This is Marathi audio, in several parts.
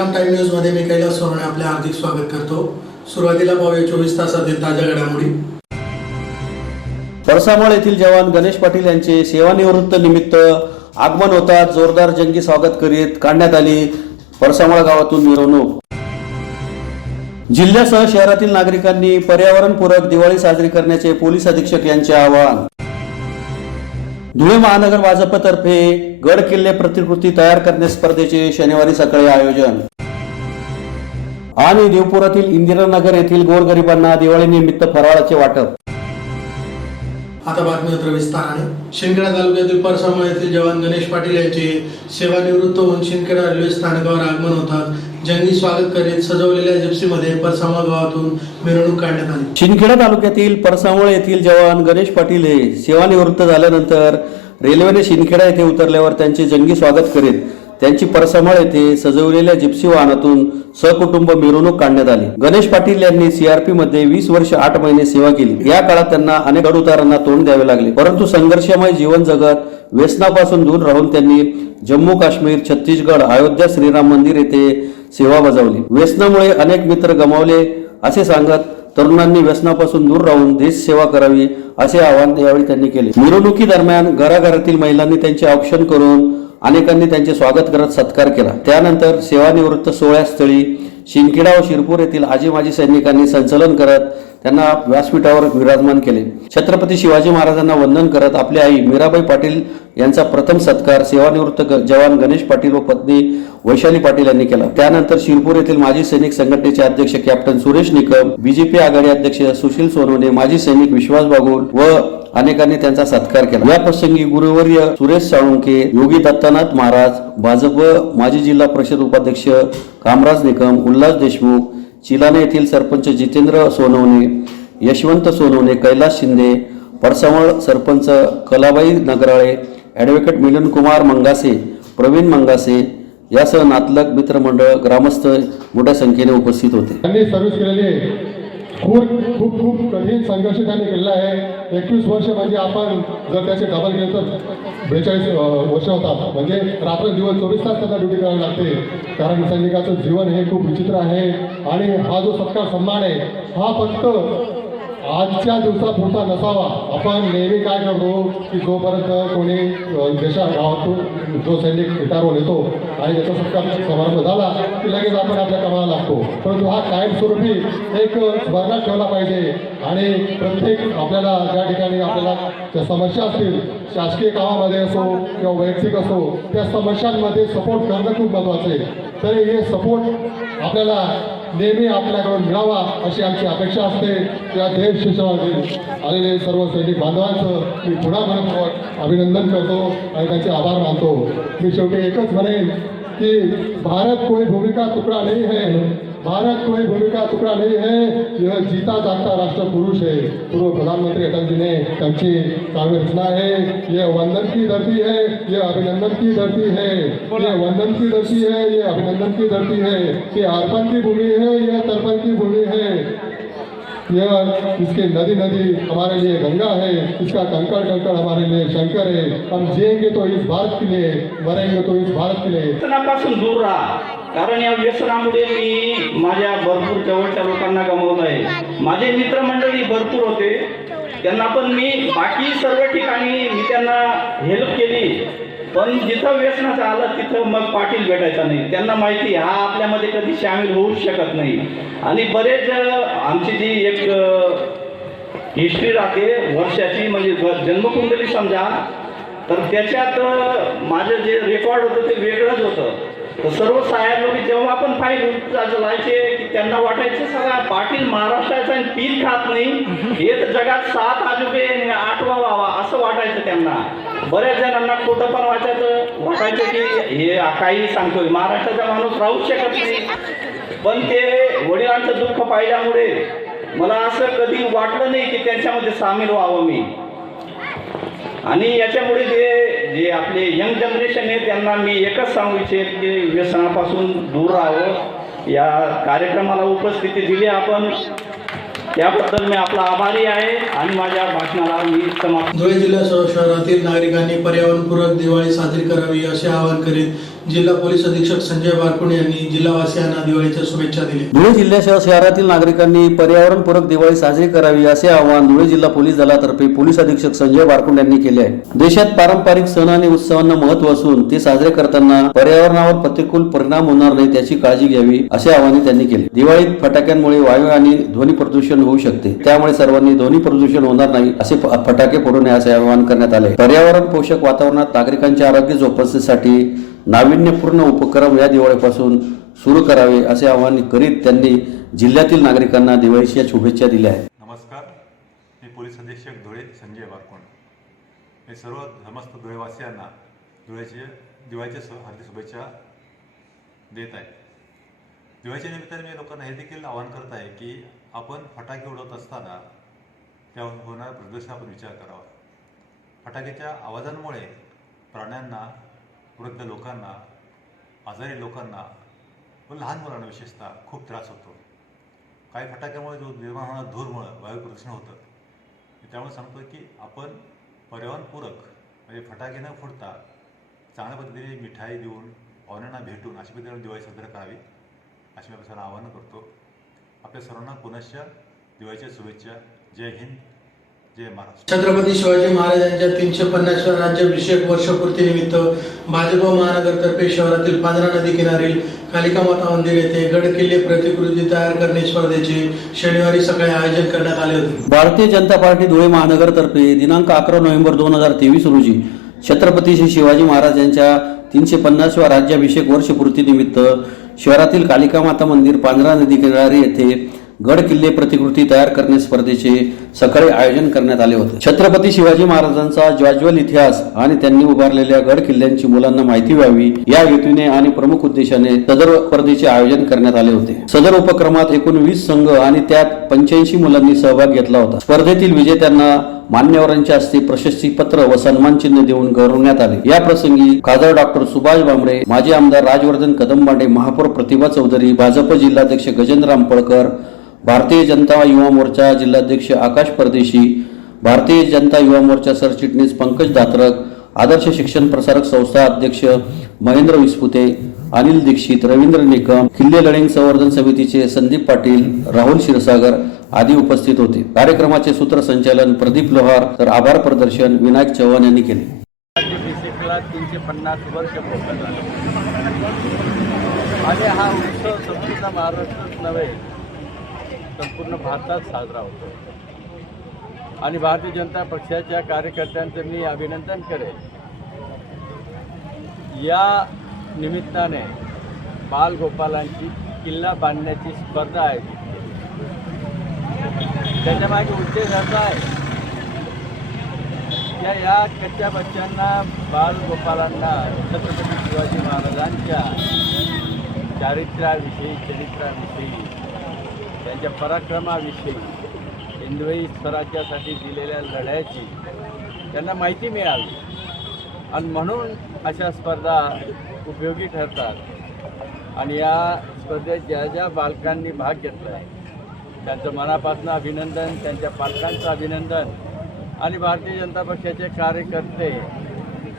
श्रीराम टाइम न्यूज मध्ये मी कैलास सोनवणे आपले हार्दिक स्वागत करतो। सुरुवातीला पाहूया 24 तासातील ताज्या घडामोडी। परसामळ येथील जवान गणेश पाटील यांचे सेवानिवृत्त निमित्त आगमन होताच जोरदार जंगी स्वागत करीत काढण्यात आली परसामळ गावातून मिरवणूक। जिल्ह्यासह शहरातील नागरिकांनी पर्यावरणपूरक दिवाळी साजरी करण्याचे पोलीस अधीक्षक यांचे आवाहन। धुळे महानगर भाजपतर्फे गड किल्ले प्रतिकृती तयार करणे स्पर्धेचे शनिवारी सकाळी आयोजन। आणि देवपुरातील इंदिरानगर येथील गोरगरिबांना दिवाळी निमित्त फराळाचे वाटप। आता बातमीपत्र विस्ताराने। शिंदखेडा तालुक्यातील परसामळ येथील जवान गणेश पाटील यांचे सेवानिवृत्त होऊन शिंदखेडा रेल्वे स्थानकावर आगमन होतात जंगी स्वागत करीत सजवलेल्या जिप्सीमध्ये परसामळ गावातून मिरवणूक काढण्यात आली। शिंदखेडा तालुक्यातील परसामळ येथील जवान गणेश पाटील हे सेवानिवृत्त झाल्यानंतर रेल्वेने शिंदखेडा येथे उतरल्यावर त्यांचे जंगी स्वागत करीत त्यांची परसामळ येथे सजवलेल्या जिप्सी वाहनातून सहकुटुंब मिरवणूक काढण्यात आली। गणेश पाटील यांनी सीआरपी मध्ये 20 वर्ष 8 महिने सेवा केली। या काळात त्यांना अनेक चढउतारांना तोंड द्यावे लागले, परंतु संघर्षमय जीवन जगत व्यसनापासून दूर राहून त्यांनी जम्मू काश्मीर, छत्तीसगड, अयोध्या श्रीराम मंदिर येथे सेवा बजावली। व्यसनामुळे अनेक मित्र गमावले असे सांगत तरुणांनी व्यसनापासून दूर राहून देश सेवा करावी असे आवाहन यावेळी त्यांनी केले। मिरवणुकी दरम्यान घराघरातील महिलांनी त्यांचे औक्षण करून अनेकांनी त्यांचे स्वागत करत सत्कार केला। त्यानंतर सेवानिवृत्त सोहळ्यास्थळी शिंदखेडा व शिरपूर येथील आजी माजी सैनिकांनी संचलन करत त्यांना व्यासपीठावर विराजमान केले। छत्रपती शिवाजी महाराजांना वंदन करत आपली आई मीराबाई पाटील यांचा प्रथम सत्कार सेवानिवृत्त जवान गणेश पाटील व पत्नी वैशाली पाटील यांनी केला। त्यानंतर शिरपूर येथील माजी सैनिक संघटनेचे अध्यक्ष कॅप्टन सुरेश निकम, बीजेपी आघाडी अध्यक्ष सुशील सोनवणे, माजी सैनिक विश्वास बागुल व अनेकांनी त्यांचा सत्कार केला। या प्रसंगी गुरुवर्य सुरेश साळुंके, योगी दत्तानाथ महाराज, भाजप माजी जिल्हा परिषद उपाध्यक्ष कामराज निकम, उल्हास देशमुख, चिलाने येथील सरपंच जितेंद्र सोनवणे, यशवंत सोनवणे, कैलास शिंदे, परसामळ सरपंच कलाबाई नगराळे, ॲडव्होकेट मिलन कुमार मंगासे, प्रवीण मंगासे यासह नातलग मित्रमंडळ ग्रामस्थ मोठ्या संख्येने उपस्थित होते। त्यांनी सर्व्हिस केलेली आहे। खूप कठीण संघर्ष त्यांनी केलेला आहे। 21 वर्ष म्हणजे आपण जर त्याचे डबल केले तर 42 वर्ष होतात। म्हणजे रात्रंदिवस 24 तास त्यांना ड्युटी करावी लागते, कारण सैनिकाचं जीवन हे खूप विचित्र आहे। आणि हा जो सत्कार सन्मान आहे हा फक्त आजच्या दिवसापुरता नसावा। आपण नेहमी काय करतो की जोपर्यंत कोणी देशा गावातून जो सैनिक रिटायरवर येतो आणि त्याचा सत्कार समारंभ झाला की लगेच आपण आपल्या कामाला लागतो, परंतु हा कायमस्वरूपी एक स्मरणात ठेवला पाहिजे। आणि प्रत्येक आपल्याला ज्या ठिकाणी आपल्याला ज्या समस्या असतील शासकीय कामामध्ये असो किंवा वैयक्तिक असो त्या समस्यांमध्ये सपोर्ट करणं खूप महत्त्वाचं आहे। तरी हे सपोर्ट आपल्याला नेहमी आपल्याकडून मिळावा अशी आमची अपेक्षा असते। त्या देश शिक्षणामध्ये आलेले सर्व सैनिक बांधवांचं मी पुन्हा मनपूर्वक अभिनंदन करतो आणि त्यांचे आभार मानतो। मी शेवटी एकच म्हणेन की भारत कोई भूमिका टुकड़ा नहीं है, भारत कोई भूमिका टुकड़ा नहीं है, यह जीता जागता राष्ट्र पुरुष है। पूर्व प्रधानमंत्री अटल जी ने त्यांची काव्य रचना है, ये वंदन की धरती है, ये अभिनंदन की धरती है, ये वंदन की धरती है, ये अभिनंदन की धरती है, ये अर्पण की भूमि है, ये तर्पण की भूमि है। यह इसके नदी नदी हमारे लिए गंगा है, इसका कंकड़ कंकड़ हमारे लिए शंकर है। हम जिएंगे तो इस भारत के लिए, मरेंगे तो इस भारत के लिए। व्यसनापासून दूर राहा, कारण या व्यसनामुळे मी माझ्या भरपूर जवळच्या लोकांना गमावलं आहे। माझे मित्रमंडळी भरपूर होते, त्यांना पण मी बाकी सर्व ठिकाणी मी त्यांना हेल्प केली, पण जिथं व्यसनाचं आलं तिथं मग पाटील भेटायचा नाही। त्यांना माहिती हा आपल्यामध्ये कधी सामील होऊ शकत नाही। आणि बरेच आमची जी एक हिस्ट्री राहते वर्षाची, म्हणजे जन्मकुंडली समजा, तर त्याच्यात माझं जे रेकॉर्ड होतं ते वेगळंच होतं। तर सर्व साहेब लोक जेव्हा आपण फाईल चालायचे की त्यांना वाटायचं सगळा पाटील महाराष्ट्राचा पीक खात नाही, हे तर जगात 7 आजोबे 8वा व्हावा असं वाटायचं त्यांना। बऱ्याच जणांना खोटं पण वाटायचं की हे काही सांगतोय, महाराष्ट्राचा माणूस राहूच शकत नाही। पण ते वडिलांचं दुःख पाहिल्यामुळे मला असं कधी वाटलं नाही की त्यांच्यामध्ये सामील व्हावं मी। आणि याच्यामुळे जे आपले यंग जनरेशन आहे त्यांना मी एकच सांगू इच्छिते की व्यसनापासून दूर राहावं। या कार्यक्रमाला उपस्थिती दिली आपण, त्याबद्दल मी आपला आभारी आहे आणि माझ्या भाषणाला मी समाप्त। धुळे जिल्ह्यासह शहरातील नागरिकांनी पर्यावरणपूरक दिवाळी साजरी करावी असे आवाहन करीत जिल्हा पोलीस अधीक्षक संजय बारकुणे यांनी जिल्हावासियांना दिवाळीच्या शुभेच्छा दिल्या. धुळे जिल्ह्यासह शहरातील नागरिकांनी पर्यावरणपूरक दिवाळी साजरी करावी असे आवाहन धुळे जिल्हा पोलीस दलातर्फे पोलीस अधीक्षक संजय बारकुंड यांनी केले आहे. देशात पारंपरिक सण आणि उत्सवांना महत्त्व असून ते साजरे करताना पर्यावरणावर प्रतिकूल परिणाम होणार नाही त्याची काळजी घ्यावी असे आवाहन त्यांनी केले. दिवाळीत फटाक्यांमुळे वायू आणि ध्वनी प्रदूषण होऊ शकते, त्यामुळे सर्वांनी ध्वनी प्रदूषण होणार नाही असे फटाके फोडू नये असे आवाहन करण्यात आले. पर्यावरण पोषक वातावरणात नागरिकांचे आरोग्य जोपासण्यासाठी नाविन्यपूर्ण उपक्रम या दिवाळीपासून सुरू करावे असे आवाहन करीत त्यांनी जिल्ह्यातील नागरिकांना दिवाळीच्या शुभेच्छा दिल्या आहेत. नमस्कार, मी पोलीस अधीक्षक धुळे संजय बारकोंड. मी सर्व समस्त धुळेवासियांना दिवाळीच्या हार्दिक शुभेच्छा देत आहे. दिवाळीच्या निमित्ताने मी लोकांना हे देखील आवाहन करत आहे की आपण फटाके उडवत असताना त्या होणाऱ्या प्रदूषणाचा आपण विचार करावा. फटाक्याच्या आवाजांमुळे प्राण्यांना, वृद्ध लोकांना, आजारी लोकांना व लहान मुलांना विशेषतः खूप त्रास होतो. काही फटाक्यामुळे जो निर्माण होणाऱ्या धूरमुळे वायू प्रदूषण होतं. त्यामुळे सांगतो की आपण पर्यावरणपूरक म्हणजे फटाके न फोडता चांगल्या पद्धतीने मिठाई देऊन, पाहुण्यांना भेटून अशा पद्धतीने दिवाळी साजरी करावी अशी मी सर्वांना आवाहन करतो. आपल्या सर्वांना पुनश्च दिवाळीच्या शुभेच्छा. जय हिंद, जय महाराष्ट्र. छत्रपती शिवाजी महाराजांच्या 350व्या राज्याभिषेक वर्षपूर्तीनिमित्त भाजप महानगरतर्फे शहरातील पांझरा नदी किनारील कालिका माता मंदिर येथे गड किल्ले प्रतिकृती तयार करणे स्पर्धेचे शनिवारी सकाळी आयोजन करण्यात आले होते. भारतीय जनता पार्टी धुळे महानगरतर्फे दिनांक 11 नोव्हेंबर 2023 रोजी छत्रपती श्री शिवाजी महाराजांच्या 350व्या राज्याभिषेक वर्षपूर्तीनिमित्त शहरातील कालिका माता मंदिर पांझरा नदी किनारी येथे गड किल्ले प्रतिकृती तयार करणे स्पर्धेचे सकाळी आयोजन करण्यात आले होते. छत्रपती शिवाजी महाराजांचा ज्वाज्वल इतिहास आणि त्यांनी उभारलेल्या गड किल्ल्यांची मुलांना माहिती व्हावी या हेतूने आणि प्रमुख उद्देशाने सदर स्पर्धेचे आयोजन करण्यात आले होते. सदर उपक्रमात एकूण 20 संघ आणि त्यात 85 मुलांनी सहभाग घेतला होता. स्पर्धेतील विजेत्यांना मान्यवरांच्या हस्ते प्रशस्तीपत्र व सन्मान चिन्ह देऊन गौरवण्यात आले. या प्रसंगी खासदार डॉक्टर सुभाष भामरे, माजी आमदार राजवर्धन कदमबांडे, महापौर प्रतिभा चौधरी, भाजप जिल्हाध्यक्ष गजेंद्र रामपळकर, भारतीय जनता युवा मोर्चा जिल्हाध्यक्ष आकाश परदेशी, भारतीय जनता युवा मोर्चा सरचिटणीस पंकज दात्रक, आदर्श शिक्षण प्रसारक संस्था अध्यक्ष महेंद्र विस्पुते, अनिल दीक्षित, रवींद्र निकम, किल्ले लढिंग संवर्धन समितीचे संदीप पाटील, राहुल क्षीरसागर आदी उपस्थित होते. कार्यक्रमाचे सूत्रसंचालन प्रदीप लोहार तर आभार प्रदर्शन विनायक चव्हाण यांनी केले. 350 वर्ष पूर्ण झालं आणि हा उत्सव संपूर्ण महाराष्ट्रात नव्हे संपूर्ण भारतात साजरा होतो आणि भारतीय जनता पक्षाच्या कार्यकर्त्यांचं मी अभिनंदन करेन. या निमित्ताने बालगोपालांची किल्ला बांधण्याची स्पर्धा आयोजित केली. त्याच्यामागे उद्देश असा आहे की या कच्च्या बच्चांना, बालगोपालांना छत्रपती शिवाजी महाराजांच्या चरित्राविषयी, त्यांच्या पराक्रमाविषयी, हिंदवी स्वराज्यासाठी दिलेल्या लढ्याची त्यांना माहिती मिळावी आणि म्हणून अशा स्पर्धा उपयोगी ठरतात. आणि या स्पर्धेत ज्या ज्या बालकांनी भाग घेतला आहे त्यांचं मनापासून अभिनंदन, त्यांच्या पालकांचं अभिनंदन आणि भारतीय जनता पक्षाचे कार्यकर्ते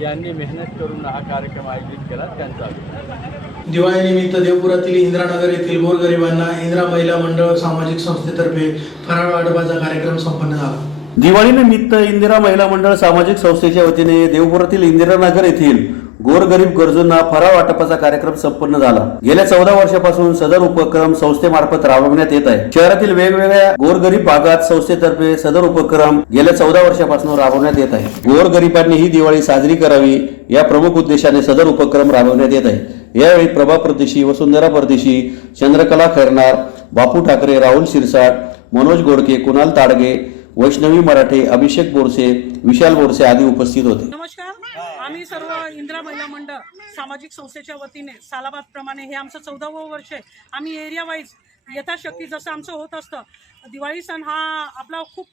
यांनी मेहनत करून हा कार्यक्रम आयोजित केला त्यांचा अभिनंदन. दिवाळीनिमित्त देवपुरातील इंदिरानगर येथील गोरगरिबांना इंदिरा महिला मंडळ सामाजिक संस्थेतर्फे फराळ वाटपाचा कार्यक्रम संपन्न झाला. दिवाळीनिमित्त इंदिरा महिला मंडळ सामाजिक संस्थेच्या वतीने देवपुरातील इंदिरानगर येथील गोरगरीब गरजूंना फराळ वाटपाचा कार्यक्रम संपन्न झाला. गेल्या 14 वर्षापासून सदर उपक्रम संस्थेमार्फत राबवण्यात येत आहे. शहरातील वेगवेगळ्या गोरगरीब भागात संस्थेतर्फे सदर उपक्रम गेल्या 14 वर्षापासून राबवण्यात येत आहे. गोरगरिबांनी ही दिवाळी साजरी करावी या प्रमुख उद्देशाने सदर उपक्रम राबवण्यात येत आहे. यावेळी प्रभा परदेशी, वसुंधरा परदेशी, चंद्रकला खैरनार, बापू ठाकरे, राहुल शिरसाट, मनोज गोडके, कुणाल ताडगे, वैष्णवी मराठे, अभिषेक बोरसे, विशाल बोरसे आदी उपस्थित होते. नमस्कार. आम्ही सर्व इंदिरा महिला मंडळ सामाजिक संस्थेच्या वतीने सालाबादप्रमाणे हे आमचं 14वं वर्ष आहे. आम्ही एरिया वाईज यथाशक्ती जसं आमचं होत असतं. दिवाळी सण हा आपला खूप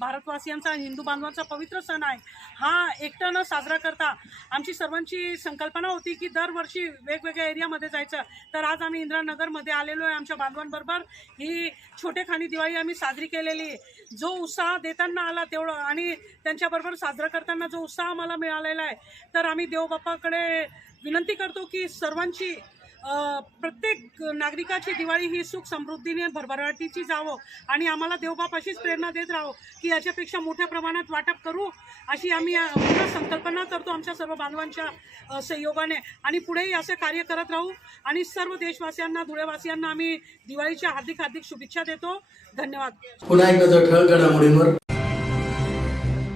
भारतवासियांचा, हिंदू बांधवांचा पवित्र सण आहे. हा एकटं न साजरा करता आमची सर्वांची संकल्पना होती की दरवर्षी वेगवेगळ्या एरियामध्ये जायचं. तर आज आम्ही इंदिरानगरमध्ये आलेलो आहे. आमच्या बांधवांबरोबर ही छोटेखानी दिवाळी आम्ही साजरी केलेली आहे. जो उत्साह देताना आला तेवढं आणि त्यांच्याबरोबर साजरा करताना जो उत्साह आम्हाला मिळालेला आहे, तर आम्ही देवबाप्पाकडे विनंती करतो की सर्वांची प्रत्येक नागरिकाची दिवाळी ही सुख समृद्धीने भरभराटीची जावं आणि आम्हाला देवबाप अशीच प्रेरणा देत राहो की याच्यापेक्षा मोठ्या प्रमाणात वाटप करू अशी आम्ही पुन्हा संकल्पना करतो आमच्या सर्व बांधवांच्या सहयोगाने आणि पुढेही असे कार्य करत राहू आणि सर्व देशवासियांना धुळेवासियांना आम्ही दिवाळीच्या हार्दिक हार्दिक शुभेच्छा देतो. धन्यवाद. पुन्हा एक नजर ठळक घडामोडींवर.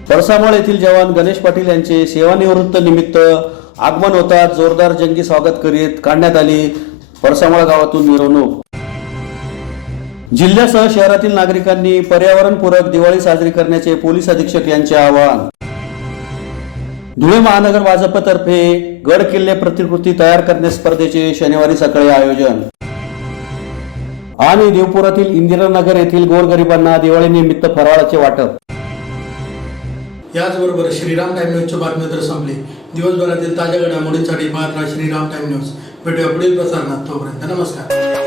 परसामळ येथील जवान गणेश पाटील यांचे सेवानिवृत्त निमित्त आगमन होतात जोरदार जंगी स्वागत करीत काढण्यात आली परसामळ गावातून मिरवणूक. जिल्ह्यासह शहरातील नागरिकांनी पर्यावरणपूरक दिवाळी साजरी करण्याचे पोलीस अधीक्षक यांचे आवाहन. धुळे महानगर भाजपतर्फे गड किल्ले प्रतिकृती तयार करणे स्पर्धेचे शनिवारी सकाळी आयोजन. आणि देवपुरातील इंदिरानगर येथील गोरगरिबांना दिवाळी निमित्त फराळाचे वाटप. याचबरोबर श्रीराम टाइम न्यूजच्या बातम्या तर संपली. दिवसभरातील ताज्या घडामोडींसाठी पाहत राहा श्रीराम टाइम न्यूज. भेटूया पुढील प्रसारणात. तोपर्यंत नमस्कार.